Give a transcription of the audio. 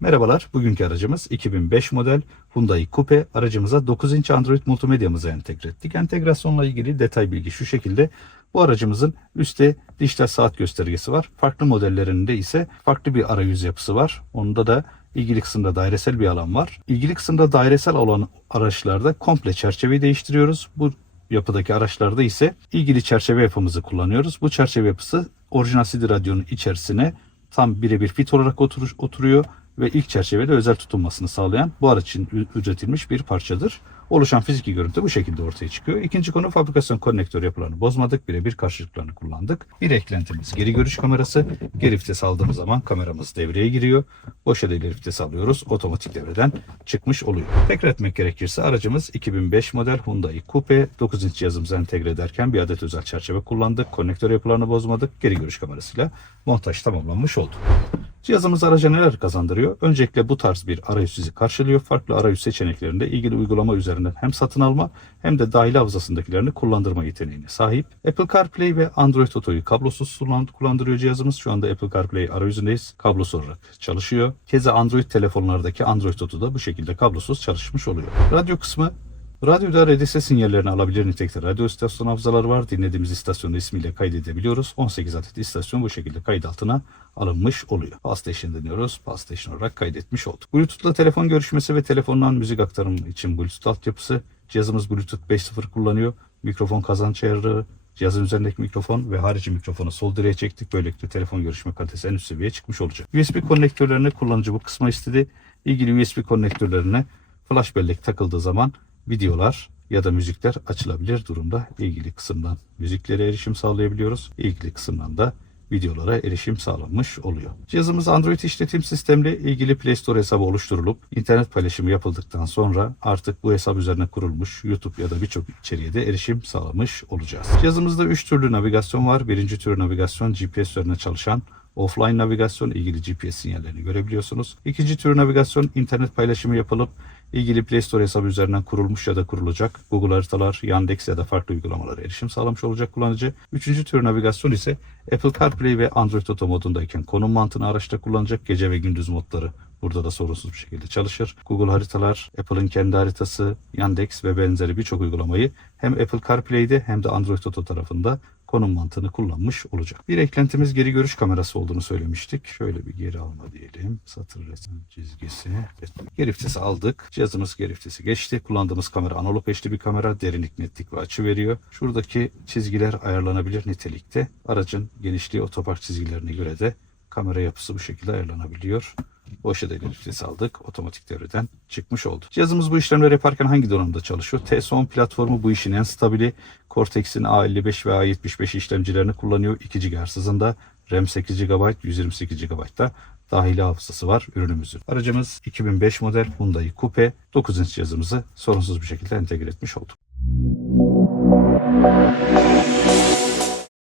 Merhabalar, bugünkü aracımız 2005 model Hyundai Coupe. Aracımıza 9 inç Android multimedyamızı entegre ettik. Entegrasyonla ilgili detay bilgi şu şekilde. Bu aracımızın üstte dijital saat göstergesi var. Farklı modellerinde ise farklı bir arayüz yapısı var. Onda da ilgili kısımda dairesel bir alan var. İlgili kısımda dairesel olan araçlarda komple çerçeveyi değiştiriyoruz. Bu yapıdaki araçlarda ise ilgili çerçeve yapımızı kullanıyoruz. Bu çerçeve yapısı orijinal CD radyonun içerisine tam birebir fit olarak otur- oturuyor ve ilk çerçevede özel tutulmasını sağlayan bu araç için üretilmiş bir parçadır. Oluşan fiziki görüntü bu şekilde ortaya çıkıyor. İkinci konu fabrikasyon konnektör yapılarını bozmadık. Birebir karşılıklarını kullandık. Bir eklentimiz geri görüş kamerası. Geri vites aldığımız zaman kameramız devreye giriyor. Boş ile ileri vites alıyoruz. Otomatik devreden çıkmış oluyor. Tekrar etmek gerekirse aracımız 2005 model Hyundai Coupe. 9 inç cihazımıza entegre ederken bir adet özel çerçeve kullandık. Konnektör yapılarını bozmadık. Geri görüş kamerasıyla montaj tamamlanmış oldu. Cihazımız araca neler kazandırıyor? Öncelikle bu tarz bir arayüz sizi karşılıyor. Farklı arayüz seçeneklerinde ilgili uygulama üzerinden hem satın alma hem de dahili hafızasındakilerini kullandırma yeteneğine sahip. Apple CarPlay ve Android Auto'yu kablosuz kullan- kullandırıyor cihazımız. Şu anda Apple CarPlay arayüzündeyiz. Kablosuz olarak çalışıyor. Keza Android telefonlardaki Android Auto da bu şekilde kablosuz çalışmış oluyor. Radyo kısmı Radyoda RDS sinyallerini alabilir nitelikte radyo istasyon hafızaları var. Dinlediğimiz istasyonu ismiyle kaydedebiliyoruz. 18 adet istasyon bu şekilde kayıt altına alınmış oluyor. Pal Station deniyoruz. Pal Station olarak kaydetmiş olduk. Bluetooth'la telefon görüşmesi ve telefondan müzik aktarımı için Bluetooth altyapısı. Cihazımız Bluetooth 5.0 kullanıyor. Mikrofon kazanç ayarı, cihazın üzerindeki mikrofon ve harici mikrofonu sol direğe çektik. Böylelikle telefon görüşme kalitesi en üst seviyeye çıkmış olacak. USB konnektörlerini kullanıcı bu kısma istedi. İlgili USB konnektörlerine flash bellek takıldığı zaman videolar ya da müzikler açılabilir durumda. İlgili kısımdan müziklere erişim sağlayabiliyoruz. İlgili kısımdan da videolara erişim sağlanmış oluyor. Cihazımız Android işletim sistemle ilgili Play Store hesabı oluşturulup internet paylaşımı yapıldıktan sonra artık bu hesap üzerine kurulmuş YouTube ya da birçok içeriğe de erişim sağlamış olacağız. Cihazımızda 3 türlü navigasyon var. Birinci tür navigasyon GPS üzerine çalışan offline navigasyon ilgili GPS sinyallerini görebiliyorsunuz. İkinci tür navigasyon internet paylaşımı yapılıp ilgili Play Store hesabı üzerinden kurulmuş ya da kurulacak Google haritalar, Yandex ya da farklı uygulamalara erişim sağlamış olacak kullanıcı. Üçüncü tür navigasyon ise Apple CarPlay ve Android Auto modundayken konum mantığını araçta kullanacak gece ve gündüz modları burada da sorunsuz bir şekilde çalışır. Google haritalar, Apple'ın kendi haritası, Yandex ve benzeri birçok uygulamayı hem Apple CarPlay'de hem de Android Auto tarafında konum mantığını kullanmış olacak. Bir eklentimiz geri görüş kamerası olduğunu söylemiştik. Şöyle bir geri alma diyelim. Satır resim çizgisi. Geri vitesi aldık. Cihazımız geri vitesi geçti. Kullandığımız kamera analog HD bir kamera. Derinlik, netlik ve açı veriyor. Şuradaki çizgiler ayarlanabilir nitelikte. Aracın genişliği otopark çizgilerine göre de kamera yapısı bu şekilde ayarlanabiliyor. Boş edelim vitesi aldık. Otomatik devreden çıkmış oldu. Cihazımız bu işlemleri yaparken hangi donanımda çalışıyor? TS10 platformu bu işin en stabili. Cortex'in A55 ve A75 işlemcilerini kullanıyor. 2 GHz hızında. RAM 8 GB, 128 GB da dahili hafızası var ürünümüzün. Aracımız 2005 model Hyundai Coupe. 9 inç cihazımızı sorunsuz bir şekilde entegre etmiş olduk.